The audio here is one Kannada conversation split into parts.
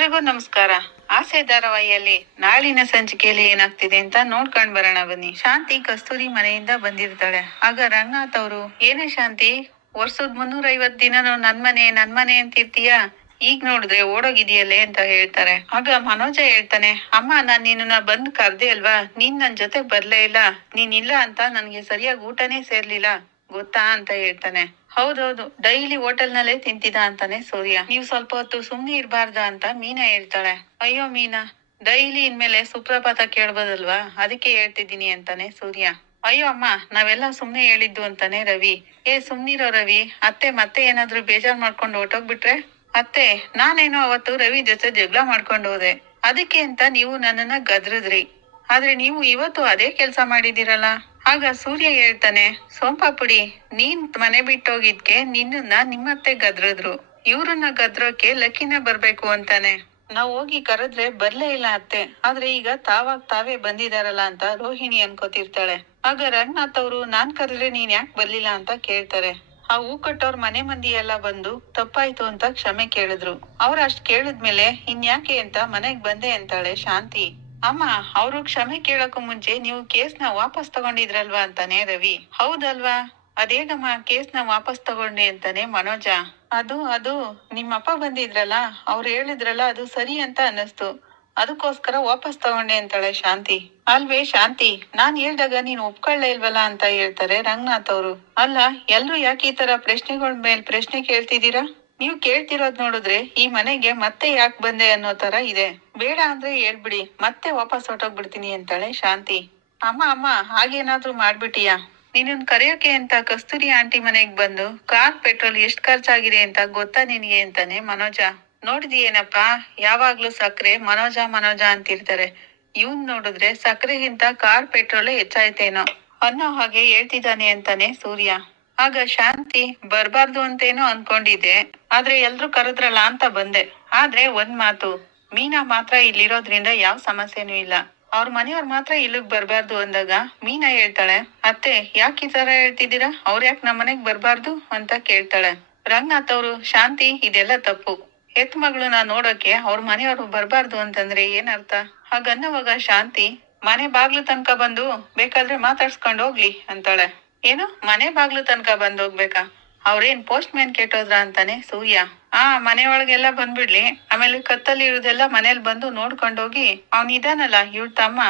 ಎಲ್ರಿಗೂ ನಮಸ್ಕಾರ. ಆಸೆ ಧಾರಾವಾಹಿಯಲ್ಲಿ ನಾಳಿನ ಸಂಚಿಕೆಯಲ್ಲಿ ಏನಾಗ್ತಿದೆ ಅಂತ ನೋಡ್ಕೊಂಡ್ ಬರೋಣ ಬನ್ನಿ. ಶಾಂತಿ ಕಸ್ತೂರಿ ಮನೆಯಿಂದ ಬಂದಿರ್ತಾಳೆ. ಆಗ ರಂಗನಾಥ್ ಅವರು, ಏನೇ ಶಾಂತಿ, ವರ್ಷದ 350 ದಿನನೂ ನನ್ ಮನೆ ಅಂತಿರ್ತೀಯ, ಈಗ ನೋಡಿದ್ರೆ ಓಡೋಗಿದೆಯಲ್ಲೇ ಅಂತ ಹೇಳ್ತಾರೆ. ಆಗ ಮನೋಜ ಹೇಳ್ತಾನೆ, ಅಮ್ಮ ನಾನ್ ನಿನ್ನ ಬಂದ್ ಕರ್ದೆ ಅಲ್ವಾ, ನೀನ್ ನನ್ ಜೊತೆ ಬರ್ಲೇ ಇಲ್ಲ. ನೀನ್ ಇಲ್ಲ ಅಂತ ನನ್ಗೆ ಸರಿಯಾಗಿ ಊಟನೇ ಸೇರ್ಲಿಲ್ಲ ಗೊತ್ತಾ ಅಂತ ಹೇಳ್ತಾನೆ. ಹೌದೌದು, ಡೈಲಿ ಹೋಟೆಲ್ ನಲ್ಲೇ ತಿಂತಿದ ಅಂತಾನೆ ಸೂರ್ಯ. ನೀವು ಸ್ವಲ್ಪ ಹೊತ್ತು ಸುಮ್ನೆ ಇರ್ಬಾರ್ದ ಅಂತ ಮೀನಾ ಹೇಳ್ತಾಳೆ. ಅಯ್ಯೋ ಮೀನಾ, ಡೈಲಿ ಇನ್ಮೇಲೆ ಸುಪ್ರಭಾತ ಕೇಳ್ಬೋದಲ್ವಾ, ಅದಕ್ಕೆ ಹೇಳ್ತಿದ್ದೀನಿ ಅಂತಾನೆ ಸೂರ್ಯ. ಅಯ್ಯೋ ಅಮ್ಮ, ನಾವೆಲ್ಲ ಸುಮ್ನೆ ಹೇಳಿದ್ದು ಅಂತಾನೆ ರವಿ. ಸುಮ್ನಿರೋ ರವಿ, ಅತ್ತೆ ಮತ್ತೆ ಏನಾದ್ರೂ ಬೇಜಾರ್ ಮಾಡ್ಕೊಂಡು ಹೊರ್ಟೋಗ್ಬಿಟ್ರೆ? ಅತ್ತೆ, ನಾನೇನೋ ಅವತ್ತು ರವಿ ಜೊತೆ ಜಗಳ ಮಾಡ್ಕೊಂಡು ಹೋದೆ, ಅದಕ್ಕೆ ಅಂತ ನೀವು ನನ್ನನ್ನ ಗದ್ರದ್ರಿ. ಆದ್ರೆ ನೀವು ಇವತ್ತು ಅದೇ ಕೆಲ್ಸ ಮಾಡಿದಿರಲ್ಲ. ಆಗ ಸೂರ್ಯ ಹೇಳ್ತಾನೆ, ಸೋಂಪಾಪುಡಿ, ನೀನ್ ಮನೆ ಬಿಟ್ಟೋಗಿದ್ಕೆ ನಿನ್ನನ್ನ ನಿಮ್ಮತ್ತೆ ಗದ್ರದ್ರು. ಇವ್ರನ್ನ ಗದ್ರೋಕೆ ಲಕ್ಕಿನ ಬರ್ಬೇಕು ಅಂತಾನೆ. ನಾವ್ ಹೋಗಿ ಕರೆದ್ರೆ ಬರ್ಲೇ ಇಲ್ಲ ಅತ್ತೆ, ಆದ್ರೆ ಈಗ ತಾವೇ ಬಂದಿದಾರಲ್ಲ ಅಂತ ರೋಹಿಣಿ ಅನ್ಕೋತಿರ್ತಾಳೆ. ಆಗ ರಂಗನಾಥ್ ಅವರು, ನಾನ್ ಕರೆದ್ರೆ ನೀನ್ ಯಾಕೆ ಬರ್ಲಿಲ್ಲ ಅಂತ ಕೇಳ್ತಾರೆ. ಆ ಹೂ ಕಟ್ಟೋರ್ ಮನೆ ಮಂದಿ ಎಲ್ಲ ಬಂದು ತಪ್ಪಾಯ್ತು ಅಂತ ಕ್ಷಮೆ ಕೇಳಿದ್ರು. ಅವ್ರ ಅಷ್ಟ್ ಕೇಳಿದ್ಮೇಲೆ ಇನ್ಯಾಕೆ ಅಂತ ಮನೆಗ್ ಬಂದೆ ಅಂತಾಳೆ ಶಾಂತಿ. ಅಮ್ಮ, ಅವ್ರು ಕ್ಷಮೆ ಕೇಳಕ್ಕೂ ಮುಂಚೆ ನೀವು ಕೇಸ್ನ ವಾಪಸ್ ತಗೊಂಡಿದ್ರಲ್ವಾ ಅಂತಾನೆ ರವಿ. ಹೌದಲ್ವಾ, ಅದೇಗಮ್ಮ ಕೇಸ್ನ ವಾಪಸ್ ತಗೊಂಡಿ ಅಂತಾನೆ ಮನೋಜ. ಅದು ನಿಮ್ಮಪ್ಪ ಬಂದಿದ್ರಲ್ಲ, ಅವ್ರು ಹೇಳಿದ್ರಲ್ಲ, ಅದು ಸರಿ ಅಂತ ಅನ್ನಿಸ್ತು, ಅದಕ್ಕೋಸ್ಕರ ವಾಪಸ್ ತಗೊಂಡೆ ಅಂತಾಳೆ ಶಾಂತಿ. ಅಲ್ವೇ ಶಾಂತಿ, ನಾನ್ ಹೇಳ್ದಾಗ ನೀನ್ ಒಪ್ಕೊಳ್ಳೇ ಇಲ್ವಲ್ಲ ಅಂತ ಹೇಳ್ತಾರೆ ರಂಗನಾಥ್ ಅವರು. ಅಲ್ಲ, ಎಲ್ರು ಯಾಕೆ ಈ ತರ ಪ್ರಶ್ನೆಗಳ ಮೇಲ್ ಪ್ರಶ್ನೆ ಕೇಳ್ತಿದ್ದೀರಾ? ನೀವ್ ಕೇಳ್ತಿರೋದ್ ನೋಡಿದ್ರೆ ಈ ಮನೆಗೆ ಮತ್ತೆ ಯಾಕೆ ಬಂದೆ ಅನ್ನೋ ತರ ಇದೆ. ಬೇಡ ಅಂದ್ರೆ ಹೇಳ್ಬಿಡಿ, ಮತ್ತೆ ವಾಪಸ್ ಹೊರಟೋಗ್ಬಿಡ್ತೀನಿ ಅಂತಾಳೆ ಶಾಂತಿ. ಅಮ್ಮ, ಹಾಗೇನಾದ್ರೂ ಮಾಡ್ಬಿಟ್ಟಿಯಾ? ನಿನ್ನನ್ ಕರೆಯೋಕೆ ಅಂತ ಕಸ್ತೂರಿ ಆಂಟಿ ಮನೆಗ್ ಬಂದು ಕಾರ್ ಪೆಟ್ರೋಲ್ ಎಷ್ಟ್ ಖರ್ಚಾಗಿದೆ ಅಂತ ಗೊತ್ತಾ ನಿನ್ಗೆ ಅಂತಾನೆ ಮನೋಜ. ನೋಡಿದ್ಯೇನಪ್ಪಾ, ಯಾವಾಗ್ಲೂ ಸಕ್ಕರೆ ಮನೋಜ ಅಂತಿರ್ತಾರೆ. ಇವ್ನ್ ನೋಡಿದ್ರೆ ಸಕ್ಕರೆಗಿಂತ ಕಾರ್ ಪೆಟ್ರೋಲೇ ಹೆಚ್ಚಾಯ್ತೇನೋ ಅನ್ನೋ ಹಾಗೆ ಹೇಳ್ತಿದ್ದಾನೆ ಅಂತಾನೆ ಸೂರ್ಯ. ಆಗ ಶಾಂತಿ, ಬರ್ಬಾರ್ದು ಅಂತೇನೋ ಅನ್ಕೊಂಡಿದ್ದೆ, ಆದ್ರೆ ಎಲ್ರು ಕರೆದ್ರಲ್ಲ ಅಂತ ಬಂದೆ. ಆದ್ರೆ ಒಂದ್ ಮಾತು, ಮೀನಾ ಮಾತ್ರ ಇಲ್ಲಿರೋದ್ರಿಂದ ಯಾವ ಸಮಸ್ಯೆನೂ ಇಲ್ಲ, ಅವ್ರ ಮನೆಯವ್ರ ಮಾತ್ರ ಇಲ್ಲಿಗ್ ಬರ್ಬಾರ್ದು ಅಂದಾಗ ಮೀನಾ ಹೇಳ್ತಾಳೆ, ಅತ್ತೆ ಯಾಕೆ ಈ ತರ ಹೇಳ್ತಿದ್ದೀರಾ, ಅವ್ರ ಯಾಕೆ ನಮ್ಮನೆಗ್ ಬರ್ಬಾರ್ದು ಅಂತ ಕೇಳ್ತಾಳೆ. ರಂಗನಾಥ್ ಅವರು, ಶಾಂತಿ ಇದೆಲ್ಲ ತಪ್ಪು. ಹೆತ್ ಮಗಳನ್ನ ನೋಡೋಕೆ ಅವ್ರ ಮನೆಯವ್ರು ಬರ್ಬಾರ್ದು ಅಂತಂದ್ರೆ ಏನರ್ಥ? ಹಾಗನ್ನವಾಗ ಶಾಂತಿ, ಮನೆ ಬಾಗ್ಲು ತನಕ ಬಂದು ಬೇಕಾದ್ರೆ ಮಾತಾಡ್ಸ್ಕೊಂಡ್ ಹೋಗ್ಲಿ ಅಂತಾಳೆ. ಏನು, ಮನೆ ಬಾಗ್ಲು ತನಕ ಬಂದ್ ಹೋಗ್ಬೇಕಾ? ಅವ್ರೇನ್ ಪೋಸ್ಟ್ ಮ್ಯಾನ್ ಕೆಟ್ಟೋದ್ರ ಅಂತಾನೆ ಸೂರ್ಯ. ಮನೆಯೊಳಗೆಲ್ಲ ಬಂದ್ಬಿಡ್ಲಿ, ಆಮೇಲೆ ಕತ್ತಲ್ಲಿ ಇರುದೆಲ್ಲ ಮನೇಲಿ ಬಂದು ನೋಡ್ಕೊಂಡೋಗಿ ಅವ್ನ್ ಇದಾನಲ್ಲ ಇವಳ್ ತಮ್ಮ,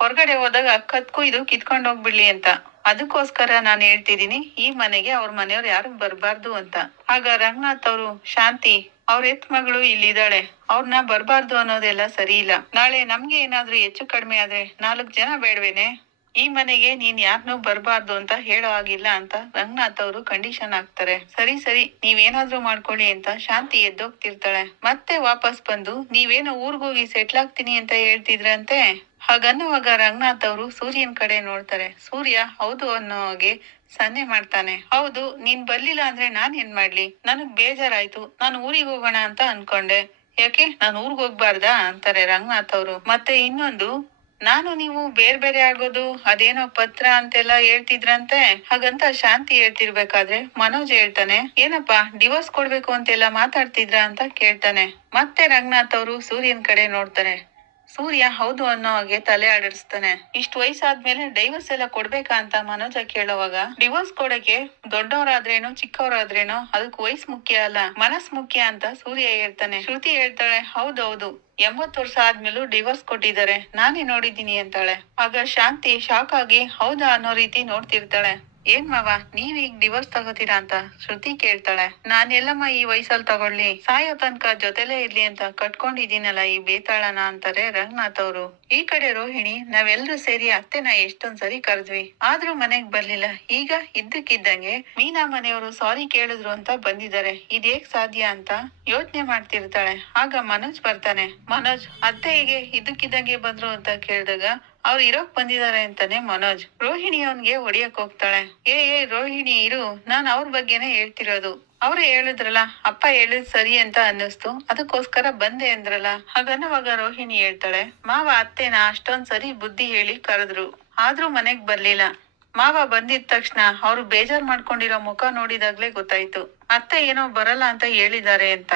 ಹೊರಗಡೆ ಹೋದಾಗ ಕತ್ಕು ಇದು ಕಿತ್ಕೊಂಡ್ ಹೋಗ್ಬಿಡ್ಲಿ ಅಂತ. ಅದಕ್ಕೋಸ್ಕರ ನಾನ್ ಹೇಳ್ತಿದೀನಿ, ಈ ಮನೆಗೆ ಅವ್ರ ಮನೆಯವ್ರು ಯಾರು ಬರ್ಬಾರ್ದು ಅಂತ. ಆಗ ರಂಗನಾಥ್ ಅವರು, ಶಾಂತಿ, ಅವ್ರ ಎತ್ ಮಗಳು ಇಲ್ಲಿದ್ದಾಳೆ, ಅವ್ರನ್ನ ಬರ್ಬಾರ್ದು ಅನ್ನೋದೆಲ್ಲ ಸರಿ ಇಲ್ಲ. ನಾಳೆ ನಮ್ಗೆ ಏನಾದ್ರೂ ಹೆಚ್ಚು ಕಡಿಮೆ ಆದ್ರೆ 4 ಜನ ಬೇಡವೇನೆ? ಈ ಮನೆಗೆ ನೀನ್ ಯಾರನ್ನೂ ಬರ್ಬಾರ್ದು ಅಂತ ಹೇಳೋ ಆಗಿಲ್ಲ ಅಂತ ರಂಗನಾಥ್ ಅವರು ಕಂಡೀಷನ್ ಹಾಕ್ತಾರೆ. ಸರಿ ನೀವೇನಾದ್ರೂ ಮಾಡ್ಕೊಳ್ಳಿ ಅಂತ ಶಾಂತಿ ಎದ್ದೋಗ್ತಿರ್ತಾಳೆ. ಮತ್ತೆ ವಾಪಸ್ ಬಂದು, ನೀವೇನೋ ಊರ್ಗೋಗಿ ಸೆಟ್ಲ್ ಆಗ್ತೀನಿ ಅಂತ ಹೇಳ್ತಿದ್ರಂತೆ. ಹಾಗನ್ನುವಾಗ ರಂಗನಾಥ್ ಅವರು ಸೂರ್ಯನ್ ಕಡೆ ನೋಡ್ತಾರೆ. ಸೂರ್ಯ ಹೌದು ಅನ್ನೋ ಹಾಗೆ ಸನ್ನೆ ಮಾಡ್ತಾನೆ. ಹೌದು, ನೀನ್ ಬರ್ಲಿಲ್ಲ ಅಂದ್ರೆ ನಾನ್ ಏನ್ ಮಾಡ್ಲಿ, ನನಗ್ ಬೇಜಾರಾಯ್ತು, ನಾನು ಊರಿಗೆ ಹೋಗೋಣ ಅಂತ ಅನ್ಕೊಂಡೆ. ಯಾಕೆ, ನಾನ್ ಊರ್ಗ್ ಹೋಗ್ಬಾರ್ದಾ ಅಂತಾರೆ ರಂಗನಾಥ್ ಅವರು. ಮತ್ತೆ ಇನ್ನೊಂದು, ನಾನು ನೀವು ಬೇರೆ ಆಗೋದು ಅದೇನೋ ಪತ್ರ ಅಂತೆಲ್ಲ ಹೇಳ್ತಿದ್ರಂತೆ. ಹಾಗಂತ ಶಾಂತಿ ಹೇಳ್ತಿರ್ಬೇಕಾದ್ರೆ ಮನೋಜ್ ಹೇಳ್ತಾನೆ, ಏನಪ್ಪಾ ಡಿವೋರ್ಸ್ ಕೊಡ್ಬೇಕು ಅಂತೆಲ್ಲ ಮಾತಾಡ್ತಿದ್ರ ಅಂತ ಕೇಳ್ತಾನೆ. ಮತ್ತೆ ರಂಗನಾಥ್ ಅವರು ಸೂರ್ಯನ್ ಕಡೆ ನೋಡ್ತಾನೆ. ಸೂರ್ಯ ಹೌದು ಅನ್ನೋ ಹಾಗೆ ತಲೆ ಆಡಿಸ್ತಾನೆ. ಇಷ್ಟು ವಯಸ್ಸಾದ್ಮೇಲೆ ಡೈವರ್ಸ್ ಎಲ್ಲ ಕೊಡ್ಬೇಕಾ ಅಂತ ಮನೋಜ ಕೇಳೋವಾಗ, ಡಿವೋರ್ಸ್ ಕೊಡಕ್ಕೆ ದೊಡ್ಡವರಾದ್ರೇನೋ ಚಿಕ್ಕವರಾದ್ರೇನೋ ಅದಕ್ ವಯಸ್ಸು ಮುಖ್ಯ ಅಲ್ಲ, ಮನಸ್ ಮುಖ್ಯ ಅಂತ ಸೂರ್ಯ ಹೇಳ್ತಾನೆ. ಶ್ರುತಿ ಹೇಳ್ತಾಳೆ, ಹೌದೌದು, 80 ವರ್ಷ ಆದ್ಮೇಲೂ ಡಿವೋರ್ಸ್ ಕೊಟ್ಟಿದ್ದಾರೆ, ನಾನೇ ನೋಡಿದ್ದೀನಿ ಅಂತಾಳೆ. ಆಗ ಶಾಂತಿ ಶಾಕ್ ಆಗಿ ಹೌದಾ ಅನ್ನೋ ರೀತಿ ನೋಡ್ತಿರ್ತಾಳೆ. ಏನ್ ಮಾವ, ನೀವ್ ಈಗ ಡಿವೋರ್ಸ್ ತಗೋತೀರಾ ಅಂತ ಶ್ರುತಿ ಕೇಳ್ತಾಳೆ. ನಾನ್ ಎಲ್ಲಮ್ಮ ಈ ವಯಸ್ಸಲ್ಲಿ ತಗೊಳ್ಳಿ, ಸಾಯೋ ತನಕ ಜೊತೆಲೇ ಇರ್ಲಿ ಅಂತ ಕಟ್ಕೊಂಡಿದ್ದೀನಲ್ಲ ಈ ಬೇತಾಳನ ಅಂತಾರೆ ರಂಗನಾಥ್ ಅವರು. ಈ ಕಡೆ ರೋಹಿಣಿ, ನಾವೆಲ್ರೂ ಸೇರಿ ಅತ್ತೆನ ಎಷ್ಟೊಂದ್ ಸರಿ ಕರೆದ್ವಿ, ಆದ್ರೂ ಮನೆಗ್ ಬರ್ಲಿಲ್ಲ. ಈಗ ಇದ್ದಕ್ಕಿದ್ದಂಗೆ ಮೀನಾ ಮನೆಯವರು ಸಾರಿ ಕೇಳಿದ್ರು ಅಂತ ಬಂದಿದ್ದಾರೆ, ಇದೇಗ್ ಸಾಧ್ಯ ಅಂತ ಯೋಚನೆ ಮಾಡ್ತಿರ್ತಾಳೆ. ಆಗ ಮನೋಜ್ ಬರ್ತಾನೆ. ಮನೋಜ್, ಅತ್ತೆ ಹೀಗೆ ಇದ್ದಕ್ಕಿದ್ದಂಗೆ ಬಂದ್ರು ಅಂತ ಕೇಳಿದಾಗ, ಅವ್ರು ಇರೋಕ್ ಬಂದಿದ್ದಾರೆ ಅಂತಾನೆ ಮನೋಜ್. ರೋಹಿಣಿ ಅವನ್ಗೆ ಹೊಡಿಯಕ್ ಹೋಗ್ತಾಳೆ. ರೋಹಿಣಿ ಇರು, ನಾನ್ ಅವ್ರ ಬಗ್ಗೆನೆ ಹೇಳ್ತಿರೋದು. ಅವ್ರು ಹೇಳಿದ್ರಲ್ಲ, ಅಪ್ಪ ಹೇಳಿದ್ ಸರಿ ಅಂತ ಅನ್ನಿಸ್ತು, ಅದಕ್ಕೋಸ್ಕರ ಬಂದೆ ಅಂದ್ರಲ್ಲ. ಹಾಗನ್ನವಾಗ ರೋಹಿಣಿ ಹೇಳ್ತಾಳೆ, ಮಾವ ಅತ್ತೆನ ಅಷ್ಟೊಂದ್ ಸರಿ ಬುದ್ಧಿ ಹೇಳಿ ಕರೆದ್ರು, ಆದ್ರೂ ಮನೆಗ್ ಬರ್ಲಿಲ್ಲ. ಮಾವ ಬಂದಿದ ತಕ್ಷಣ ಅವ್ರು ಬೇಜಾರ್ ಮಾಡ್ಕೊಂಡಿರೋ ಮುಖ ನೋಡಿದಾಗ್ಲೇ ಗೊತ್ತಾಯ್ತು, ಅತ್ತೆ ಏನೋ ಬರಲ್ಲ ಅಂತ ಹೇಳಿದ್ದಾರೆ ಅಂತ.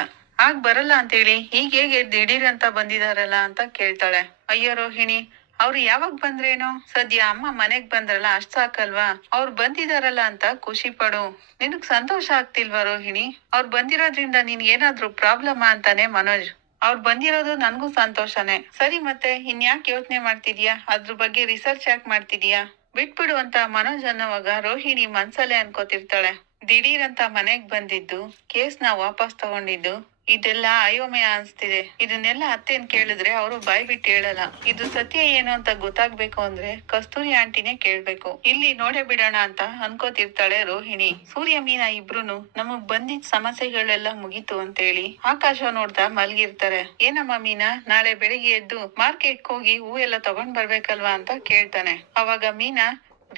ಬರಲ್ಲ ಅಂತೇಳಿ ಈಗ ಹೇಗೆ ದಿಢೀರ್ ಅಂತ ಬಂದಿದಾರಲ್ಲ ಅಂತ ಕೇಳ್ತಾಳೆ. ಅಯ್ಯೋ ರೋಹಿಣಿ, ಅವ್ರು ಯಾವಾಗ ಬಂದ್ರೇನೋ, ಸದ್ಯ ಅಮ್ಮ ಮನೆಗ್ ಬಂದ್ರಲ್ಲ ಅಷ್ಟ್ ಸಾಕಲ್ವಾ, ಅವ್ರು ಬಂದಿದಾರಲ್ಲ ಅಂತ ಖುಷಿ ಪಡು. ನಿನಗ್ ಸಂತೋಷ ಆಗ್ತಿಲ್ವಾ ರೋಹಿಣಿ? ಅವ್ರು ಬಂದಿರೋದ್ರಿಂದ ನಿನ್ ಏನಾದ್ರೂ ಪ್ರಾಬ್ಲಮ್ ಅಂತಾನೆ ಮನೋಜ್. ಅವ್ರು ಬಂದಿರೋದು ನನ್ಗೂ ಸಂತೋಷನೇ. ಸರಿ ಮತ್ತೆ ಇನ್ಯಾಕ್ ಯೋಚನೆ ಮಾಡ್ತಿದ್ಯಾ? ಅದ್ರ ಬಗ್ಗೆ ರಿಸರ್ಚ್ ಯಾಕೆ ಮಾಡ್ತಿದ್ಯಾ? ಬಿಟ್ಬಿಡು ಅಂತ ಮನೋಜ್ ಅನ್ನೋವಾಗ ರೋಹಿಣಿ ಮನ್ಸಲ್ಲೇ ಅನ್ಕೋತಿರ್ತಾಳೆ. ದಿಢೀರ್ ಅಂತ ಮನೆಗ್ ಬಂದಿದ್ದು, ಕೇಸ್ನ ವಾಪಸ್ ತಗೊಂಡಿದ್ದು, ಇದೆಲ್ಲ ಅಯೋಮಯ ಅನ್ಸ್ತಿದೆ. ಇದನ್ನೆಲ್ಲ ಅತ್ತೆನ್ ಕೇಳಿದ್ರೆ ಅವರು ಬಾಯ್ ಬಿಟ್ಟು ಹೇಳಲ್ಲ. ಇದು ಸತ್ಯ ಏನು ಅಂತ ಗೊತ್ತಾಗ್ಬೇಕು ಅಂದ್ರೆ ಕಸ್ತೂರಿ ಆಂಟಿನೇ ಕೇಳ್ಬೇಕು. ಇಲ್ಲಿ ನೋಡೇ ಬಿಡೋಣ ಅಂತ ಅನ್ಕೋತಿರ್ತಾಳೆ ರೋಹಿಣಿ. ಸೂರ್ಯ ಮೀನಾ ಇಬ್ರುನು ನಮಗ್ ಬಂದಿದ್ ಸಮಸ್ಯೆಗಳೆಲ್ಲ ಮುಗೀತು ಅಂತೇಳಿ ಆಕಾಶ ನೋಡ್ತಾ ಮಲ್ಗಿರ್ತಾರೆ. ಏನಮ್ಮ ಮೀನಾ, ನಾಳೆ ಬೆಳಿಗ್ಗೆ ಎದ್ದು ಮಾರ್ಕೆಟ್ ಹೋಗಿ ಹೂ ಎಲ್ಲ ತಗೊಂಡ್ ಬರ್ಬೇಕಲ್ವಾ ಅಂತ ಕೇಳ್ತಾನೆ. ಅವಾಗ ಮೀನಾ,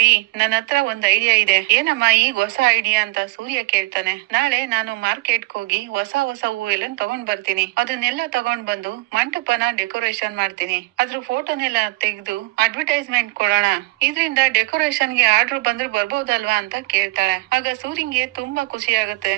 ರೀ, ನನ್ನ ಹತ್ರ ಒಂದ್ ಐಡಿಯಾ ಇದೆ. ಏನಮ್ಮ ಈಗ ಹೊಸ ಐಡಿಯಾ ಅಂತ ಸೂರ್ಯ ಕೇಳ್ತಾನೆ. ನಾಳೆ ನಾನು ಮಾರ್ಕೆಟ್ ಹೋಗಿ ಹೊಸ ಹೂ ಎಲ್ಲ ತಗೊಂಡ್ ಬರ್ತೀನಿ. ಅದನ್ನೆಲ್ಲ ತಗೊಂಡ್ ಬಂದು ಮಂಟಪನ ಡೆಕೋರೇಷನ್ ಮಾಡ್ತೀನಿ. ಅದ್ರ ಫೋಟೋನೆಲ್ಲ ತೆಗೆದು ಅಡ್ವರ್ಟೈಸ್ಮೆಂಟ್ ಕೊಡೋಣ. ಇದ್ರಿಂದ ಡೆಕೋರೇಷನ್ಗೆ ಆರ್ಡರ್ ಬಂದ್ರು ಬರ್ಬೋದಲ್ವಾ ಅಂತ ಕೇಳ್ತಾಳೆ. ಆಗ ಸೂರ್ಯಂಗೆ ತುಂಬಾ ಖುಷಿ ಆಗುತ್ತೆ.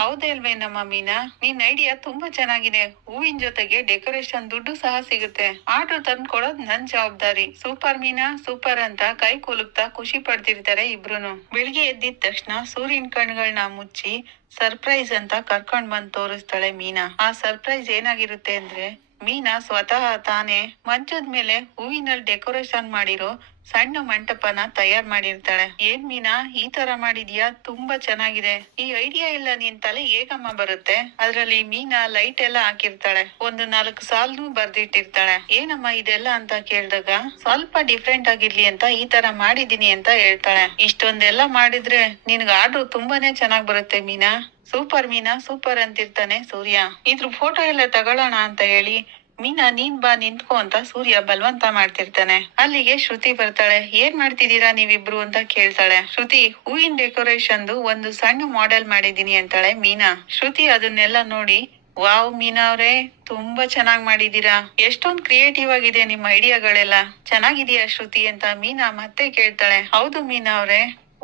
ಹೌದೇ ಅಲ್ವೇನಮ್ಮ ಮೀನಾ, ನಿನ್ ಐಡಿಯಾ ತುಂಬಾ ಚೆನ್ನಾಗಿದೆ. ಹೂವಿನ ಜೊತೆಗೆ ಡೆಕೋರೇಷನ್ ದುಡ್ಡು ಸಹ ಸಿಗುತ್ತೆ. ಆರ್ಡರ್ ತಂದ್ ಕೊಡೋದ್ ನನ್ ಜವಾಬ್ದಾರಿ. ಸೂಪರ್ ಮೀನಾ, ಸೂಪರ್ ಅಂತ ಕೈ ಕುಲುಕ್ತಾ ಖುಷಿ ಪಡ್ತಿರ್ತಾರೆ ಇಬ್ರುನು. ಬೆಳಿಗ್ಗೆ ಎದ್ದಿದ ತಕ್ಷಣ ಸೂರ್ಯನ್ ಕಣ್ಗಳನ್ನ ಮುಚ್ಚಿ ಸರ್ಪ್ರೈಸ್ ಅಂತ ಕರ್ಕೊಂಡ್ ಬಂದ್ ತೋರಿಸ್ತಾಳೆ ಮೀನಾ. ಆ ಸರ್ಪ್ರೈಸ್ ಏನಾಗಿರುತ್ತೆ ಅಂದ್ರೆ, ಮೀನಾ ಸ್ವತಃ ತಾನೇ ಮಂಚದ ಮೇಲೆ ಹೂವಿನಲ್ಲಿ ಡೆಕೋರೇಷನ್ ಮಾಡಿರೋ ಸಣ್ಣ ಮಂಟಪನ ತಯಾರ್ ಮಾಡಿರ್ತಾಳೆ. ಏನ್ ಮೀನಾ, ಈ ತರ ಮಾಡಿದ್ಯಾ? ತುಂಬಾ ಚೆನ್ನಾಗಿದೆ. ಈ ಐಡಿಯಾ ಎಲ್ಲ ನಿನ್ ತಲೆ ಹೇಗಮ್ಮ ಬರುತ್ತೆ? ಅದ್ರಲ್ಲಿ ಮೀನಾ ಲೈಟ್ ಎಲ್ಲ ಹಾಕಿರ್ತಾಳೆ. ಒಂದು 4 ಸಾಲ್ನು ಬರ್ದಿಟ್ಟಿರ್ತಾಳೆ. ಏನಮ್ಮ ಇದೆಲ್ಲ ಅಂತ ಕೇಳ್ದಾಗ, ಸ್ವಲ್ಪ ಡಿಫ್ರೆಂಟ್ ಆಗಿರ್ಲಿ ಅಂತ ಈ ತರ ಮಾಡಿದೀನಿ ಅಂತ ಹೇಳ್ತಾಳೆ. ಇಷ್ಟೊಂದೆಲ್ಲ ಮಾಡಿದ್ರೆ ನಿನ್ಗ ಆರ್ಡರ್ ತುಂಬಾನೇ ಚೆನ್ನಾಗ್ ಬರುತ್ತೆ ಮೀನಾ. ಸೂಪರ್ ಮೀನಾ, ಸೂಪರ್ ಅಂತಿರ್ತಾನೆ ಸೂರ್ಯ. ಇದ್ರ ಫೋಟೋ ಎಲ್ಲ ತಗೊಳ್ಳೋಣ ಅಂತ ಹೇಳಿ ಮೀನಾ, ನೀನ್ ಬಾ ನಿಂತ್ಕೋ ಅಂತ ಸೂರ್ಯ ಬಲವಂತ ಮಾಡ್ತಿರ್ತಾನೆ. ಅಲ್ಲಿಗೆ ಶ್ರುತಿ ಬರ್ತಾಳೆ. ಏನ್ ಮಾಡ್ತಿದೀರಾ ನೀವಿಬ್ರು ಅಂತ ಕೇಳ್ತಾಳೆ. ಶ್ರುತಿ, ಹೂವಿನ ಡೆಕೋರೇಷನ್ದು ಒಂದು ಸಣ್ಣ ಮಾಡೆಲ್ ಮಾಡಿದೀನಿ ಅಂತಾಳೆ ಮೀನಾ. ಶ್ರುತಿ ಅದನ್ನೆಲ್ಲ ನೋಡಿ, ವಾವ್ ಮೀನಾ ಅವ್ರೆ, ತುಂಬಾ ಚೆನ್ನಾಗ್ ಮಾಡಿದೀರಾ. ಎಷ್ಟೊಂದ್ ಕ್ರಿಯೇಟಿವ್ ಆಗಿದೆ ನಿಮ್ ಐಡಿಯಾಗಳೆಲ್ಲ. ಚೆನ್ನಾಗಿದೆಯಾ ಶ್ರುತಿ ಅಂತ ಮೀನಾ ಮತ್ತೆ ಕೇಳ್ತಾಳೆ. ಹೌದು ಮೀನಾ ಅವ್ರೆ,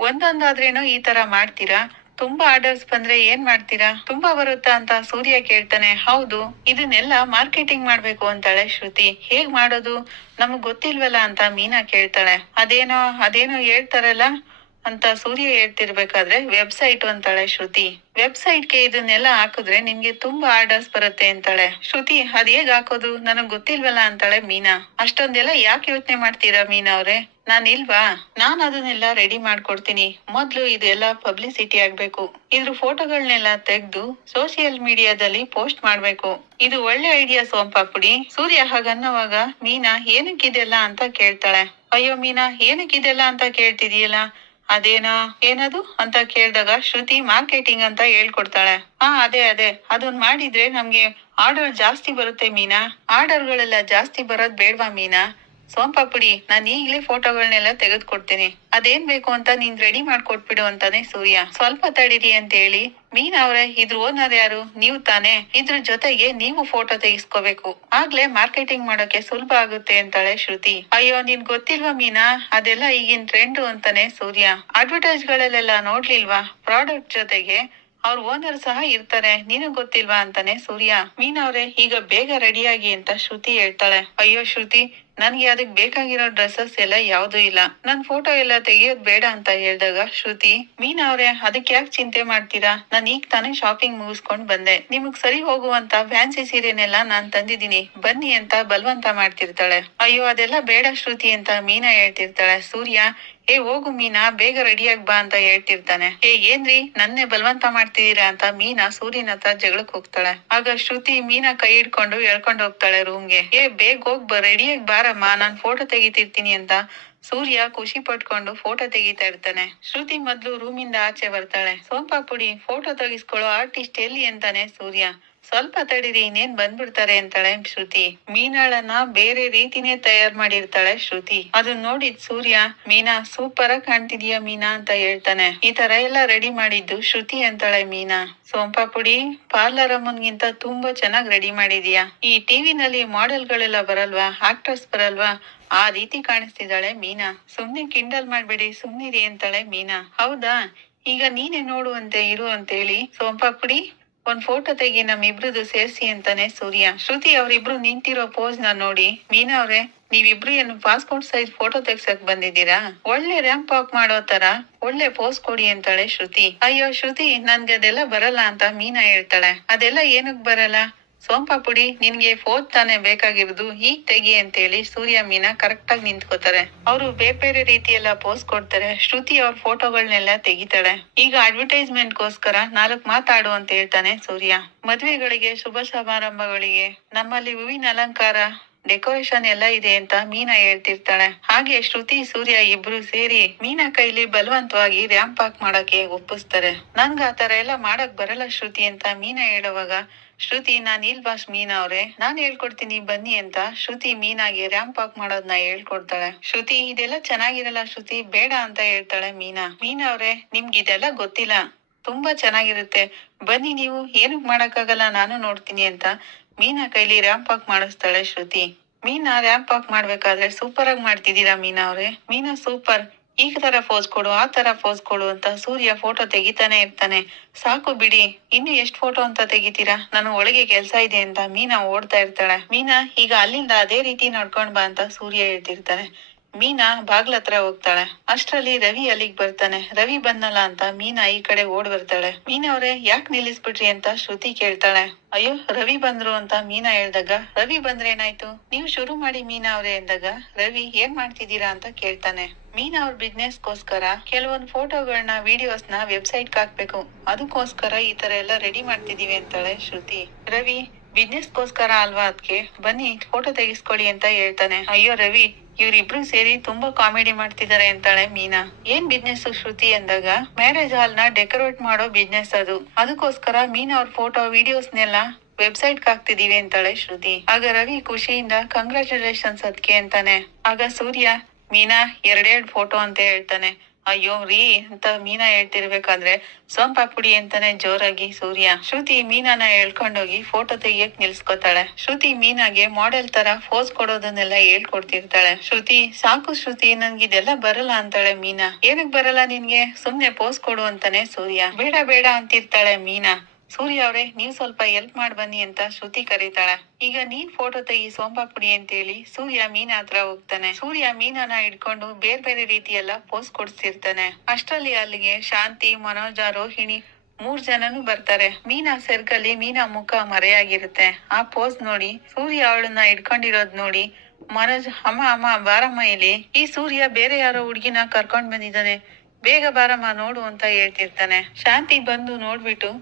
ಒಂದೊಂದಾದ್ರೇನೋ ಈ ತರ ಮಾಡ್ತೀರಾ? ತುಂಬಾ ಆರ್ಡರ್ಸ್ ಬಂದ್ರೆ ಏನ್ ಮಾಡ್ತೀರಾ? ತುಂಬಾ ಬರುತ್ತಾ ಅಂತ ಸೂರ್ಯ ಕೇಳ್ತಾನೆ. ಹೌದು, ಇದನ್ನೆಲ್ಲ ಮಾರ್ಕೆಟಿಂಗ್ ಮಾಡ್ಬೇಕು ಅಂತಾಳೆ ಶ್ರುತಿ. ಹೇಗ್ ಮಾಡೋದು? ನಮಗ್ ಗೊತ್ತಿಲ್ವಲ್ಲ ಅಂತ ಮೀನಾ ಕೇಳ್ತಾಳೆ. ಅದೇನೋ ಹೇಳ್ತಾರಲ್ಲ ಅಂತ ಸೂರ್ಯ ಹೇಳ್ತಿರ್ಬೇಕಾದ್ರೆ, ವೆಬ್ಸೈಟ್ ಅಂತಾಳೆ ಶ್ರುತಿ. ವೆಬ್ಸೈಟ್ಗೆ ಇದನ್ನೆಲ್ಲ ಹಾಕಿದ್ರೆ ನಿಮ್ಗೆ ತುಂಬಾ ಆರ್ಡರ್ಸ್ ಬರುತ್ತೆ ಅಂತಾಳೆ ಶ್ರುತಿ. ಅದ್ ಹೇಗ್ ಹಾಕೋದು? ನನಗ್ ಗೊತ್ತಿಲ್ವಲ್ಲ ಅಂತಾಳೆ ಮೀನಾ. ಅಷ್ಟೊಂದೆಲ್ಲ ಯಾಕೆ ಯೋಚನೆ ಮಾಡ್ತೀರಾ ಮೀನಾ ಅವ್ರೆ? ನಾನ್ ಇಲ್ವಾ? ನಾನ್ ಅದನ್ನೆಲ್ಲ ರೆಡಿ ಮಾಡ್ಕೊಡ್ತೀನಿ. ಮೊದ್ಲು ಇದೆಲ್ಲ ಪಬ್ಲಿಸಿಟಿ ಆಗ್ಬೇಕು. ಇದ್ರ ಫೋಟೋಗಳನ್ನೆಲ್ಲ ತೆಗ್ದು ಸೋಷಿಯಲ್ ಮೀಡಿಯಾದಲ್ಲಿ ಪೋಸ್ಟ್ ಮಾಡ್ಬೇಕು. ಇದು ಒಳ್ಳೆ ಐಡಿಯಾ ಸೋಂಪಾಪುಡಿ. ಸೂರ್ಯ ಹಾಗನ್ನೋವಾಗ ಮೀನಾ, ಏನಕ್ಕಿದೆಲ್ಲ ಅಂತ ಕೇಳ್ತಾಳೆ. ಅಯ್ಯೋ ಮೀನಾ, ಏನಕ್ಕಿದೆಲ್ಲ ಅಂತ ಕೇಳ್ತಿದೀಯಲ್ಲ, ಏನದು ಅಂತ ಕೇಳ್ದಾಗ ಶ್ರುತಿ ಮಾರ್ಕೆಟಿಂಗ್ ಅಂತ ಹೇಳ್ಕೊಡ್ತಾಳೆ. ಅದೇ ಅದನ್ ಮಾಡಿದ್ರೆ ನಮ್ಗೆ ಆರ್ಡರ್ ಜಾಸ್ತಿ ಬರುತ್ತೆ ಮೀನಾ. ಆರ್ಡರ್ಗಳೆಲ್ಲ ಜಾಸ್ತಿ ಬರೋದ್ ಬೇಡ್ವಾ ಮೀನಾ? ಸೋಂಪಾಪುಡಿ, ನಾನ್ ಈಗ್ಲೇ ಫೋಟೋಗಳನ್ನೆಲ್ಲ ತೆಗೆದ್ಕೊಡ್ತೀನಿ. ಅದೇನ್ ಬೇಕು ಅಂತ ನೀನ್ ರೆಡಿ ಮಾಡ್ಕೊಟ್ಬಿಡು ಅಂತಾನೆ ಸೂರ್ಯ. ಸ್ವಲ್ಪ ತಡೀರಿ ಅಂತ ಹೇಳಿ, ಮೀನಾ ಅವ್ರೆ, ಇದ್ರ ಓನರ್ ಯಾರು? ನೀವು ತಾನೇ? ಇದ್ರ ಜೊತೆಗೆ ನೀವು ಫೋಟೋ ತೆಗಿಸ್ಕೋಬೇಕು. ಆಗ್ಲೇ ಮಾರ್ಕೆಟಿಂಗ್ ಮಾಡೋಕೆ ಸುಲಭ ಆಗುತ್ತೆ ಅಂತಾಳೆ ಶ್ರುತಿ. ಅಯ್ಯೋ, ನಿನ್ ಗೊತ್ತಿಲ್ವಾ ಮೀನಾ, ಅದೆಲ್ಲ ಈಗಿನ ಟ್ರೆಂಡ್ ಅಂತಾನೆ ಸೂರ್ಯ. ಅಡ್ವರ್ಟೈಸ್ ಗಳಲ್ಲೆಲ್ಲ ನೋಡ್ಲಿಲ್ವಾ? ಪ್ರಾಡಕ್ಟ್ ಜೊತೆಗೆ ಅವ್ರ ಓನರ್ ಸಹ ಇರ್ತಾರೆ. ನಿನಗ್ ಗೊತ್ತಿಲ್ವಾ ಅಂತಾನೆ ಸೂರ್ಯ. ಮೀನಾ ಅವ್ರೆ, ಈಗ ಬೇಗ ರೆಡಿಯಾಗಿ ಅಂತ ಶ್ರುತಿ ಹೇಳ್ತಾಳೆ. ಅಯ್ಯೋ ಶ್ರುತಿ, ನನ್ಗೆ ಅದಕ್ ಬೇಕಾಗಿರೋ ಡ್ರೆಸ್ಸಸ್ ಎಲ್ಲ ಯಾವ್ದು ಇಲ್ಲ. ನನ್ ಫೋಟೋ ಎಲ್ಲ ತೆಗಿಯೋದ್ ಬೇಡ ಅಂತ ಹೇಳ್ದಾಗ ಶ್ರುತಿ, ಮೀನಾ ಅವ್ರೆ, ಅದಕ್ಕೆ ಯಾಕೆ ಚಿಂತೆ ಮಾಡ್ತೀರಾ? ನಾನ್ ಈಗ ತಾನೇ ಶಾಪಿಂಗ್ ಮುಗಿಸ್ಕೊಂಡ್ ಬಂದೆ. ನಿಮಗ್ ಸರಿ ಹೋಗುವಂತ ಫ್ಯಾನ್ಸಿ ಸೀರೆನೆಲ್ಲ ನಾನ್ ತಂದಿದ್ದೀನಿ, ಬನ್ನಿ ಅಂತ ಬಲವಂತ ಮಾಡ್ತಿರ್ತಾಳೆ. ಅಯ್ಯೋ, ಅದೆಲ್ಲ ಬೇಡ ಶ್ರುತಿ ಅಂತ ಮೀನಾ ಹೇಳ್ತಿರ್ತಾಳೆ. ಸೂರ್ಯ, ಹೋಗು ಮೀನಾ, ಬೇಗ ರೆಡಿಯಾಗಿ ಬಾ ಅಂತ ಹೇಳ್ತಿರ್ತಾನೆ. ಏನ್ರಿ, ನನ್ನೇ ಬಲವಂತ ಮಾಡ್ತಿದೀರಾ ಅಂತ ಮೀನಾ ಸೂರ್ಯನ ಹತ್ರ ಜಗಳಕ್ ಹೋಗ್ತಾಳೆ. ಆಗ ಶ್ರುತಿ ಮೀನಾ ಕೈ ಹಿಡ್ಕೊಂಡು ಎಳ್ಕೊಂಡ್ ಹೋಗ್ತಾಳೆ ರೂಮ್ಗೆ. ಬೇಗ ಹೋಗ್ ರೆಡಿಯಾಗಿ ಬಾರಮ್ಮ, ನಾನ್ ಫೋಟೋ ತೆಗಿತಿರ್ತೀನಿ ಅಂತ ಸೂರ್ಯ ಖುಷಿ ಪಟ್ಕೊಂಡು ಫೋಟೋ ತೆಗಿತಾ ಇರ್ತಾನೆ. ಶ್ರುತಿ ಮೊದ್ಲು ರೂಮಿಂದ ಆಚೆ ಬರ್ತಾಳೆ. ಸೋಂಪಾಪುಡಿ, ಫೋಟೋ ತೆಗಿಸ್ಕೊಳ್ಳೋ ಆರ್ಟಿಸ್ಟ್ ಎಲ್ಲಿ ಅಂತಾನೆ ಸೂರ್ಯ. ಸ್ವಲ್ಪ ತಡೀರಿ, ಇನ್ನೇನ್ ಬಂದ್ಬಿಡ್ತಾರೆ ಅಂತಾಳೆ ಶ್ರುತಿ. ಮೀನಾಳನ್ನ ಬೇರೆ ರೀತಿನೇ ತಯಾರ್ ಮಾಡಿರ್ತಾಳೆ ಶ್ರುತಿ. ಅದನ್ನ ನೋಡಿದ್ ಸೂರ್ಯ, ಮೀನಾ ಸೂಪರ್ ಆಗಿ ಕಾಣ್ತಿದೀಯ ಮೀನಾ ಅಂತ ಹೇಳ್ತಾನೆ. ಈ ತರ ಎಲ್ಲ ರೆಡಿ ಮಾಡಿದ್ದು ಶ್ರುತಿ ಅಂತಾಳೆ ಮೀನಾ. ಸೋಂಪಾಪುಡಿ, ಪಾರ್ಲರ್ ಅಮ್ಮನ್ಗಿಂತ ತುಂಬಾ ಚೆನ್ನಾಗ್ ರೆಡಿ ಮಾಡಿದೀಯ. ಈ ಟಿವಿನಲ್ಲಿ ಮಾಡೆಲ್ ಗಳೆಲ್ಲ ಬರಲ್ವಾ, ಆಕ್ಟರ್ಸ್ ಬರಲ್ವಾ, ಆ ರೀತಿ ಕಾಣಿಸ್ತಿದ್ದಾಳೆ ಮೀನಾ. ಸುಮ್ನೆ ಕಿಂಡಲ್ ಮಾಡ್ಬೇಡಿ, ಸುಮ್ನಿರಿ ಅಂತಾಳೆ ಮೀನಾ. ಹೌದಾ, ಈಗ ನೀನೇ ನೋಡುವಂತೆ ಇರು ಅಂತೇಳಿ ಸೋಂಪಾಪುಡಿ ಒಂದ್ ಫೋಟೋ ತೆಗಿ ನಮ್ಮಿಬ್ರದ್ದು ಸೇರ್ಸಿ ಅಂತಾನೆ ಸೂರ್ಯ. ಶ್ರುತಿ ಅವ್ರಿಬ್ರು ನಿಂತಿರೋ ಪೋಸ್ ನ ನೋಡಿ, ಮೀನಾ ಅವ್ರೆ ನೀವಿಬ್ರು ಏನು ಪಾಸ್ಪೋರ್ಟ್ ಸೈಜ್ ಫೋಟೋ ತೆಗ್ಸಕ್ ಬಂದಿದ್ದೀರಾ? ಒಳ್ಳೆ ರ್ಯಾಂಪ್ ವಾಕ್ ಮಾಡೋ ತರ ಒಳ್ಳೆ ಪೋಸ್ ಕೊಡಿ ಅಂತಾಳೆ ಶ್ರುತಿ. ಅಯ್ಯೋ ಶ್ರುತಿ, ನನ್ಗೆ ಅದೆಲ್ಲ ಬರಲ್ಲ ಅಂತ ಮೀನಾ ಹೇಳ್ತಾಳೆ. ಅದೆಲ್ಲ ಏನಕ್ ಬರಲ್ಲ? ಸೋಂಪಾಪುಡಿ, ನಿನ್ಗೆ ಫೋನ್ ತಾನೇ ಬೇಕಾಗಿರೋದು, ಈಗ ತೆಗಿ ಅಂತೇಳಿ ಸೂರ್ಯ ಮೀನಾ ಕರೆಕ್ಟ್ ಆಗಿ ನಿಂತ್ಕೋತಾರೆ. ಅವರು ಬೇರೆ ಬೇರೆ ರೀತಿಯೆಲ್ಲ ಪೋಸ್ ಕೊಡ್ತಾರೆ. ಶ್ರುತಿ ಅವ್ರ ಫೋಟೋಗಳನ್ನೆಲ್ಲ ತೆಗಿತಾಳೆ. ಈಗ ಅಡ್ವರ್ಟೈಸ್ಮೆಂಟ್ ಗೋಸ್ಕರ 4 ಮಾತಾಡು ಅಂತ ಹೇಳ್ತಾನೆ ಸೂರ್ಯ. ಮದ್ವೆಗಳಿಗೆ, ಶುಭ ಸಮಾರಂಭಗಳಿಗೆ ನಮ್ಮಲ್ಲಿ ಹೂವಿನ ಅಲಂಕಾರ, ಡೆಕೋರೇಷನ್ ಎಲ್ಲ ಇದೆ ಅಂತ ಮೀನಾ ಹೇಳ್ತಿರ್ತಾಳೆ. ಹಾಗೆ ಶ್ರುತಿ ಸೂರ್ಯ ಇಬ್ರು ಸೇರಿ ಮೀನಾ ಕೈಲಿ ಬಲವಂತವಾಗಿ ರ್ಯಾಂಪ್ ವಾಕ್ ಮಾಡಕ್ಕೆ ಒಪ್ಪಿಸ್ತಾರೆ. ನನ್ಗ ಆತರ ಎಲ್ಲ ಮಾಡಕ್ ಬರಲ್ಲ ಶ್ರುತಿ ಅಂತ ಮೀನಾ ಹೇಳುವಾಗ, ಶ್ರುತಿ ನಾನ್ ಬಾಸ್ ಮೀನಾ ಅವ್ರೆ, ನಾನ್ ಹೇಳ್ಕೊಡ್ತೀನಿ ಬನ್ನಿ ಅಂತ ಶ್ರುತಿ ಮೀನಾಗೆ ರ್ಯಾಂಪ್ ವಾಕ್ ಮಾಡೋದ್ನ ಹೇಳ್ಕೊಡ್ತಾಳೆ. ಶ್ರುತಿ ಇದೆಲ್ಲ ಚೆನ್ನಾಗಿರಲ್ಲ ಶ್ರುತಿ, ಬೇಡ ಅಂತ ಹೇಳ್ತಾಳೆ ಮೀನಾ. ಮೀನಾ ಅವ್ರೆ ನಿಮ್ಗೆ ಇದೆಲ್ಲ ಗೊತ್ತಿಲ್ಲ, ತುಂಬಾ ಚೆನ್ನಾಗಿರುತ್ತೆ, ಬನ್ನಿ ನೀವು ಏನಕ್ ಮಾಡಕ್ಕಾಗಲ್ಲ ನಾನು ನೋಡ್ತೀನಿ ಅಂತ ಮೀನಾ ಕೈಲಿ ರ್ಯಾಂಪ್ ವಾಕ್ ಮಾಡಿಸ್ತಾಳೆ ಶ್ರುತಿ. ಮೀನಾ ರ್ಯಾಂಪ್ ವಾಕ್ ಮಾಡ್ಬೇಕಾದ್ರೆ ಸೂಪರ್ ಆಗಿ ಮಾಡ್ತಿದ್ದೀರಾ ಮೀನಾ ಅವ್ರೆ, ಮೀನಾ ಸೂಪರ್, ಈ ತರ ಪೋಸ್ ಕೊಡು ಆ ತರ ಪೋಸ್ ಕೊಡು ಅಂತ ಸೂರ್ಯ ಫೋಟೋ ತೆಗಿತಾನೆ ಇರ್ತಾನೆ. ಸಾಕು ಬಿಡಿ, ಇನ್ನು ಎಷ್ಟ್ ಫೋಟೋ ಅಂತ ತೆಗಿತೀರಾ, ನಾನು ಒಳಗೆ ಕೆಲ್ಸ ಇದೆ ಅಂತ ಮೀನಾ ಓಡ್ತಾ ಇರ್ತಾಳೆ. ಮೀನಾ ಈಗ ಅಲ್ಲಿಂದ ಅದೇ ರೀತಿ ನಡ್ಕೊಂಡ್ ಬಾ ಅಂತ ಸೂರ್ಯ ಹೇಳ್ತಿರ್ತಾನೆ. ಮೀನಾ ಬಾಗ್ಲ ಹತ್ರ ಹೋಗ್ತಾಳೆ. ಅಷ್ಟ್ರಲ್ಲಿ ರವಿ ಅಲ್ಲಿಗ್ ಬರ್ತಾನೆ. ರವಿ ಬಂದಲ್ಲ ಅಂತ ಮೀನಾ ಈ ಕಡೆ ಓಡ್ ಬರ್ತಾಳೆ. ಮೀನಾ ಅವ್ರೆ ಯಾಕೆ ನಿಲ್ಲಿಸ್ಬಿಟ್ರಿ ಅಂತ ಶ್ರುತಿ ಕೇಳ್ತಾಳೆ. ಅಯ್ಯೋ ರವಿ ಬಂದ್ರು ಅಂತ ಮೀನಾ ಹೇಳ್ದಾಗ, ರವಿ ಬಂದ್ರೆ ಏನಾಯ್ತು, ನೀವು ಶುರು ಮಾಡಿ ಮೀನಾ ಅವ್ರೆ ಎಂದಾಗ, ರವಿ ಏನ್ ಮಾಡ್ತಿದ್ದೀರಾ ಅಂತ ಕೇಳ್ತಾನೆ. ಮೀನಾ ಅವ್ರ ಬಿಸ್ನೆಸ್ ಗೋಸ್ಕರ ಕೆಲವೊಂದ್ ಫೋಟೋಗಳನ್ನ ವಿಡಿಯೋಸ್ ನ ವೆಬ್ಸೈಟ್ ಹಾಕ್ಬೇಕು, ಅದಕ್ಕೋಸ್ಕರ ಈ ತರ ಎಲ್ಲ ರೆಡಿ ಮಾಡ್ತಿದೀವಿ ಅಂತಾಳೆ ಶ್ರುತಿ. ರವಿ ಬಿಸ್ನೆಸ್ ಗೋಸ್ಕರ ಅಲ್ವಾ, ಅದ್ಕೆ ಬನ್ನಿ ಫೋಟೋ ತೆಗಿಸ್ಕೊಡಿ ಅಂತ ಹೇಳ್ತಾನೆ. ಅಯ್ಯೋ ರವಿ, ಇವ್ರಿಬ್ರು ಸೇರಿ ತುಂಬಾ ಕಾಮಿಡಿ ಮಾಡ್ತಿದ್ದಾರೆ ಅಂತಾಳೆ ಮೀನಾ. ಏನ್ ಬಿಸ್ನೆಸ್ ಶ್ರುತಿ ಅಂದಾಗ, ಮ್ಯಾರೇಜ್ ಹಾಲ್ ನ ಡೆಕೋರೇಟ್ ಮಾಡೋ ಬಿಸ್ನೆಸ್ ಅದು, ಅದಕ್ಕೋಸ್ಕರ ಮೀನಾ ಅವ್ರ ಫೋಟೋ ವಿಡಿಯೋಸ್ನೆಲ್ಲ ವೆಬ್ಸೈಟ್ ಹಾಕ್ತಿದೀವಿ ಅಂತಾಳೆ ಶ್ರುತಿ. ಆಗ ರವಿ ಖುಷಿಯಿಂದ ಕಂಗ್ರಾಚುಲೇಷನ್ಸ್ ಅದ್ಕೆ ಅಂತಾನೆ. ಆಗ ಸೂರ್ಯ ಮೀನಾ 2 ಫೋಟೋ ಅಂತ ಹೇಳ್ತಾನೆ. ಅಯ್ಯೋ ರೀ ಅಂತ ಮೀನಾ ಹೇಳ್ತಿರ್ಬೇಕಾದ್ರೆ ಸೋಂಪಾಪುಡಿ ಅಂತಾನೆ ಜೋರಾಗಿ ಸೂರ್ಯ. ಶ್ರುತಿ ಮೀನಾನ ಹೇಳ್ಕೊಂಡೋಗಿ ಫೋಟೋ ತೆಗಿಯಕ್ ನಿಲ್ಸ್ಕೊತಾಳೆ. ಶ್ರುತಿ ಮೀನಾಗೆ ಮಾಡೆಲ್ ತರ ಫೋಸ್ ಕೊಡೋದನ್ನೆಲ್ಲ ಹೇಳ್ಕೊಡ್ತಿರ್ತಾಳೆ. ಶ್ರುತಿ ಸಾಕು ಶ್ರುತಿ, ನನ್ಗಿದೆಲ್ಲ ಬರಲ್ಲ ಅಂತಾಳೆ ಮೀನಾ. ಏನಕ್ ಬರಲ್ಲ ನಿನ್ಗೆ, ಸುಮ್ನೆ ಪೋಸ್ ಕೊಡು ಅಂತಾನೆ ಸೂರ್ಯ. ಬೇಡ ಬೇಡ ಅಂತಿರ್ತಾಳೆ ಮೀನಾ. ಸೂರ್ಯ ಅವ್ರೆ ನೀವ್ ಸ್ವಲ್ಪ ಹೆಲ್ಪ್ ಮಾಡ್ ಬನ್ನಿ ಅಂತ ಶ್ರುತಿ ಕರೀತಾಳೆ. ಈಗ ನೀನ್ ಫೋಟೋ ತೆಗಿ ಸೋಂಪಾಪುಡಿ ಅಂತೇಳಿ ಸೂರ್ಯ ಮೀನಾ ಹತ್ರ ಹೋಗ್ತಾನೆ. ಸೂರ್ಯ ಮೀನಾನ ಹಿಡ್ಕೊಂಡು ಬೇರೆ ಬೇರೆ ರೀತಿಯೆಲ್ಲ ಪೋಸ್ ಕೊಡ್ತಿರ್ತಾನೆ. ಅಷ್ಟ್ರಲ್ಲಿ ಅಲ್ಲಿಗೆ ಶಾಂತಿ, ಮನೋಜ, ರೋಹಿಣಿ 3 ಜನನು ಬರ್ತಾರೆ. ಮೀನಾ ಸೆರ್ಗಲ್ಲಿ ಮೀನಾ ಮುಖ ಮರೆಯಾಗಿರುತ್ತೆ. ಆ ಪೋಸ್ ನೋಡಿ ಸೂರ್ಯ ಅವಳನ್ನ ಹಿಡ್ಕೊಂಡಿರೋದ್ ನೋಡಿ ಮನೋಜ್, ಅಮ್ಮ ಅಮ್ಮ ಬಾರಮ್ಮ ಇಲ್ಲಿ, ಈ ಸೂರ್ಯ ಬೇರೆ ಯಾರೋ ಹುಡ್ಗಿನ ಕರ್ಕೊಂಡ್ ಬಂದಿದ್ದಾನೆ, ಬೇಗ ಬಾರಮ್ಮ ನೋಡು ಅಂತ ಹೇಳ್ತಿರ್ತಾನೆ. ಶಾಂತಿ ಬಂದು ನೋಡ್ಬಿಟ್ಟು,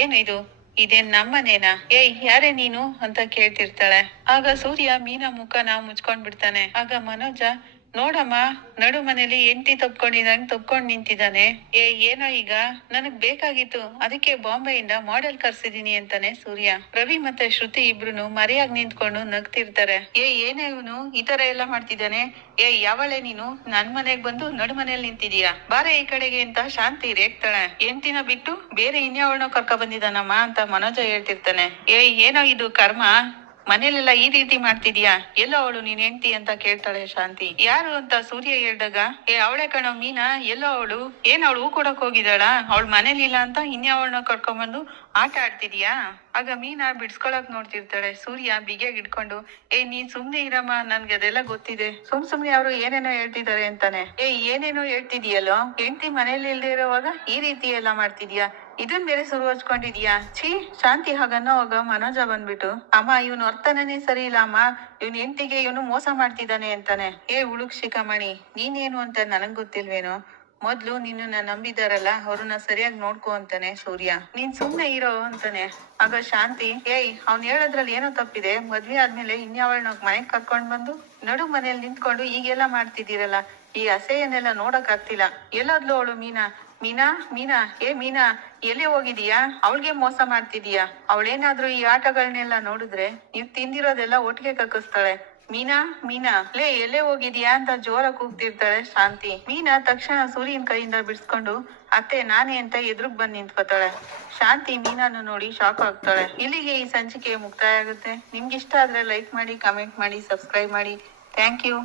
ಏನಿದು, ಇದೇನ್ ನಮ್ಮನೇನಾ, ಏಯ್ ಯಾರೇ ನೀನು ಅಂತ ಕೇಳ್ತಿರ್ತಾಳೆ. ಆಗ ಸೂರ್ಯ ಮೀನಾ ಮುಖನ ಮುಚ್ಕೊಂಡ್ ಬಿಡ್ತಾನೆ. ಆಗ ಮನೋಜ, ನೋಡಮ್ಮ ನಡು ಮನೇಲಿ ಹೆಂಡತಿ ತಪ್ಕೊಂಡಿದಂಗ್ ತಪ್ಕೊಂಡ್ ನಿಂತಿದ್ದಾನೆ, ಏನೋ ಈಗ ನನಗ್ ಬೇಕಾಗಿತ್ತು, ಅದಕ್ಕೆ ಬಾಂಬೆಯಿಂದ ಮಾಡೆಲ್ ಕರ್ಸಿದೀನಿ ಅಂತಾನೆ ಸೂರ್ಯ. ರವಿ ಮತ್ತೆ ಶ್ರುತಿ ಇಬ್ರುನು ಮರೆಯಾಗಿ ನಿಂತ್ಕೊಂಡು ನಗ್ತಿರ್ತಾರೆ. ಏನೇ ಇವನು ಈ ತರ ಎಲ್ಲ ಮಾಡ್ತಿದ್ದಾನೆ, ಯಾವಳೆ ನೀನು ನನ್ ಮನೆಗ್ ಬಂದು ನಡು ಮನೇಲಿ ನಿಂತಿದೀಯಾ, ಬಾರೆ ಈ ಕಡೆಗೆ ಅಂತ ಶಾಂತಿ ರೇಗ್ತಾಳೆ. ಹೆಂಡ್ತಿನ ಬಿಟ್ಟು ಬೇರೆ ಇನ್ಯಾವಳನ್ನೋ ಕರ್ಕ ಬಂದಿದ್ದಾನಮ್ಮ ಅಂತ ಮನೋಜ ಹೇಳ್ತಿರ್ತಾನೆ. ಏನೋ ಇದು ಕರ್ಮ, ಮನೇಲೆಲ್ಲ ಈ ರೀತಿ ಮಾಡ್ತಿದ್ಯಾ, ಎಲ್ಲೋ ಅವಳು ನೀನ್ ಹೆಂಡ್ತಿ ಅಂತ ಕೇಳ್ತಾಳೆ ಶಾಂತಿ. ಯಾರು ಅಂತ ಸೂರ್ಯ ಹೇಳ್ದಾಗ, ಅವಳೆ ಕಣೋ ಮೀನಾ, ಎಲ್ಲೋ ಅವಳು, ಏನ್ ಅವಳು ಹೂ ಕೊಡಕ್ ಹೋಗಿದ್ದಾಳ, ಅವಳು ಮನೇಲಿಲ್ಲ ಅಂತ ಇನ್ಯಾವಳನ್ನ ಕರ್ಕೊಂಡ್ಬಂದು ಆಟ ಆಡ್ತಿದ್ಯಾ. ಆಗ ಮೀನಾ ಬಿಡ್ಸ್ಕೊಳಕ್ ನೋಡ್ತಿರ್ತಾಳೆ. ಸೂರ್ಯ ಬಿಗಿಯಾಗಿ ಇಟ್ಕೊಂಡು, ನೀನ್ ಸುಮ್ನೆ ಇರಮ್ಮ, ನನ್ಗೆ ಅದೆಲ್ಲ ಗೊತ್ತಿದೆ, ಸುಮ್ನೆ ಅವ್ರು ಏನೇನೋ ಹೇಳ್ತಿದ್ದಾರೆ ಅಂತಾನೆ. ಏನೇನೋ ಹೇಳ್ತಿದ್ಯಲ್ಲೋ, ಹೆಂಡ್ತಿ ಮನೇಲಿ ಇಲ್ದೇ ಇರೋವಾಗ ಈ ರೀತಿ ಎಲ್ಲ ಮಾಡ್ತಿದ್ಯಾ, ಇದನ್ ಬೇರೆ ಶುರು ಹಚ್ಕೊಂಡಿದ್ಯಾ, ಛೀ. ಶಾಂತಿ ಹಾಗನ್ನೋವಾಗ ಮನೋಜ ಬಂದ್ಬಿಟ್ಟು, ಅಮ್ಮ ಇವನು ವರ್ತನೆನೇ ಸರಿ ಇಲ್ಲ ಅಮ್ಮ, ಇವನ್ ಹೆಂಡ್ತಿಗೆ ಇವನು ಮೋಸ ಮಾಡ್ತಿದ್ದಾನೆ ಅಂತಾನೆ. ಉಳುಕ್ ಶಿಖಾಮಣಿ, ನೀನೇನು ಅಂತ ನನಗ್ ಗೊತ್ತಿಲ್ವೇನೋ, ಮೊದ್ಲು ನಿನ್ನ ನಂಬಿದಾರಲ್ಲ ಅವ್ರನ್ನ ಸರಿಯಾಗಿ ನೋಡ್ಕೊ ಅಂತಾನೆ ಸೂರ್ಯ. ನೀನ್ ಸುಮ್ನೆ ಇರೋ ಅಂತಾನೆ. ಆಗ ಶಾಂತಿ, ಅವ್ನ್ ಹೇಳೋದ್ರಲ್ಲಿ ಏನೋ ತಪ್ಪಿದೆ, ಮದ್ವೆ ಆದ್ಮೇಲೆ ಇನ್ಯಾವಳನ್ನ ಮನೆಗ್ ಕರ್ಕೊಂಡ್ ಬಂದು ನಡು ಮನೇಲಿ ನಿಂತ್ಕೊಂಡು ಈಗೆಲ್ಲ ಮಾಡ್ತಿದ್ದೀರಲ್ಲ, ಈ ಅಸಹ್ಯನೆಲ್ಲ ನೋಡಕ್ ಆಗ್ತಿಲ್ಲ, ಎಲ್ಲೋದ್ಲು ಅವಳು ಮೀನಾ, ಮೀನಾ ಮೀನಾ ಮೀನಾ ಎಲ್ಲಿ ಹೋಗಿದೀಯಾ, ಅವಳಿಗೆ ಮೋಸ ಮಾಡ್ತಿದೀಯಾ, ಅವಳೇನಾದ್ರೂ ಈ ಆಟಗಳನ್ನೆಲ್ಲ ನೋಡಿದ್ರೆ ನೀವ್ ತಿಂದಿರೋದೆಲ್ಲ ಒಟ್ಟಿಗೆ ಕಕ್ಕಿಸ್ತಾಳೆ. ಮೀನಾ ಮೀನಾ ಎಲ್ಲೇ ಹೋಗಿದ್ಯಾ ಅಂತ ಜೋರ ಕೂಗ್ತಿರ್ತಾಳೆ ಶಾಂತಿ. ಮೀನಾ ತಕ್ಷಣ ಸೂರ್ಯನ್ ಕೈಯಿಂದ ಬಿಡ್ಸ್ಕೊಂಡು, ಅತ್ತೆ ನಾನೇ ಅಂತ ಎದುರುಗ್ ಬಂದ್ ನಿಂತ್ಕೋತಾಳೆ. ಶಾಂತಿ ಮೀನಾನು ನೋಡಿ ಶಾಕ್ ಆಗ್ತಾಳೆ. ಇಲ್ಲಿಗೆ ಈ ಸಂಚಿಕೆ ಮುಕ್ತಾಯ ಆಗುತ್ತೆ. ನಿಮ್ಗಿಷ್ಟ ಆದ್ರೆ ಲೈಕ್ ಮಾಡಿ, ಕಮೆಂಟ್ ಮಾಡಿ, ಸಬ್ಸ್ಕ್ರೈಬ್ ಮಾಡಿ. Thank you.